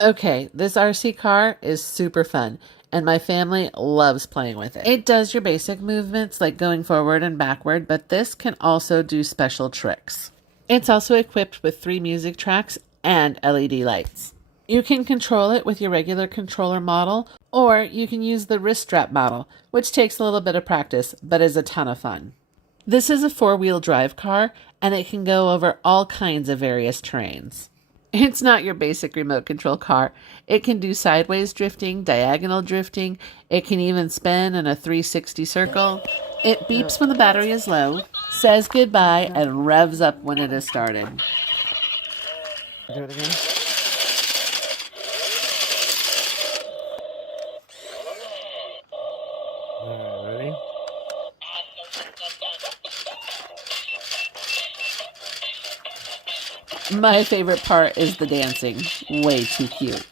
Okay, this RC car is super fun, and my family loves playing with it. It does your basic movements like going forward and backward, but this can also do special tricks. It's also equipped with 3 music tracks and LED lights. You can control it with your regular controller model, or you can use the wrist strap model, which takes a little bit of practice, but is a ton of fun. This is a 4-wheel drive car, and it can go over all kinds of various terrains. It's not your basic remote control car. It can do sideways drifting, diagonal drifting. It can even spin in a 360 circle. It beeps when the battery is low, says goodbye, and revs up when it is started. Do it again. All right, ready? My favorite part is the dancing. Way too cute.